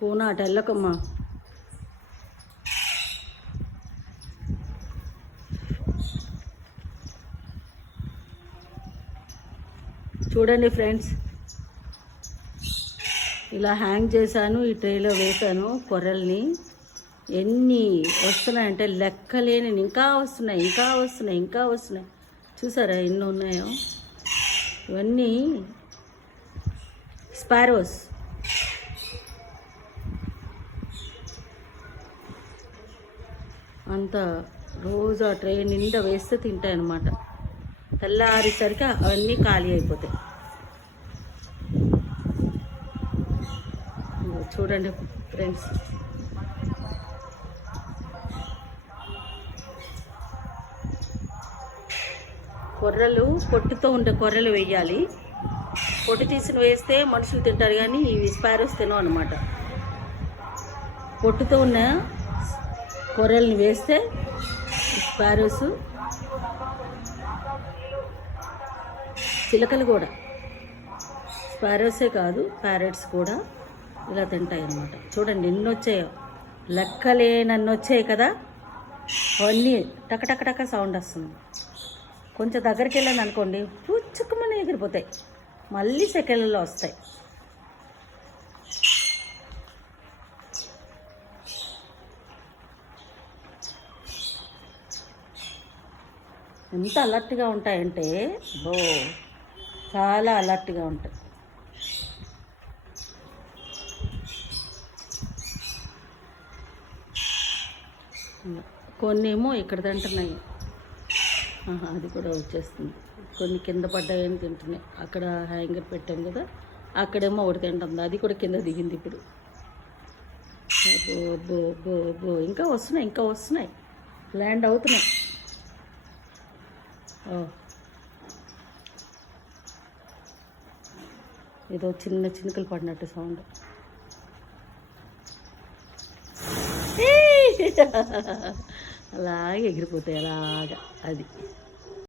కోన అటు వెళ్ళకమ్మా. చూడండి ఫ్రెండ్స్, ఇలా హ్యాంగ్ చేశాను, ఈ ట్రేలో వేసాను కొర్రల్ని. ఎన్ని వస్తున్నాయంటే లెక్కలేని, ఇంకా వస్తున్నాయి, ఇంకా వస్తున్నాయి, ఇంకా వస్తున్నాయి. చూసారా ఎన్ని ఉన్నాయో? ఇవన్నీ స్పారోస్. అంత రోజు ఆ ట్రే నిండా వేస్తే తింటాయి అన్నమాట. తెల్లారేసరికి అవన్నీ ఖాళీ అయిపోతాయి. చూడండి ఫ్రెండ్స్, కొర్రలు పొట్టుతో ఉండే కొర్రలు వేయాలి. పొట్టు తీసిన వేస్తే మనుషులు తింటారు, కానీ ఇవి స్పారోస్ తినవు అనమాట. పొట్టుతో ఉన్న కొర్రల్ని వేస్తే స్పారోస్, చిలకలు కూడా, స్పారోసే కాదు ప్యారెట్స్ కూడా ఇలా తింటాయి అన్నమాట. చూడండి ఎన్ని వచ్చాయో, లెక్కలేనన్ని వచ్చాయి కదా. అవన్నీ టకటకటక సౌండ్ వస్తుంది. కొంచెం దగ్గరికి వెళ్ళాను అనుకోండి, పుచ్చుకమని ఎగిరిపోతాయి, మళ్ళీ సెకండ్లలో వస్తాయి. ఎంత అలర్ట్గా ఉంటాయంటే చాలా అలర్ట్గా ఉంటాయి. కొన్ని ఏమో ఇక్కడ తింటున్నాయి, అది కూడా వచ్చేస్తుంది. కొన్ని కింద పడ్డాయని తింటున్నాయి. అక్కడ హ్యాంగర్ పెట్టాం కదా, అక్కడేమో ఒకటి తింటుంది, అది కూడా కింద దిగింది ఇప్పుడు. ఇంకా వస్తున్నాయి, ఇంకా వస్తున్నాయి, ల్యాండ్ అవుతున్నాయి. ఏదో చిన్న చినుకలు పడినట్టు సౌండ్. అలాగే ఎగిరిపోతాయి, అలాగా అది.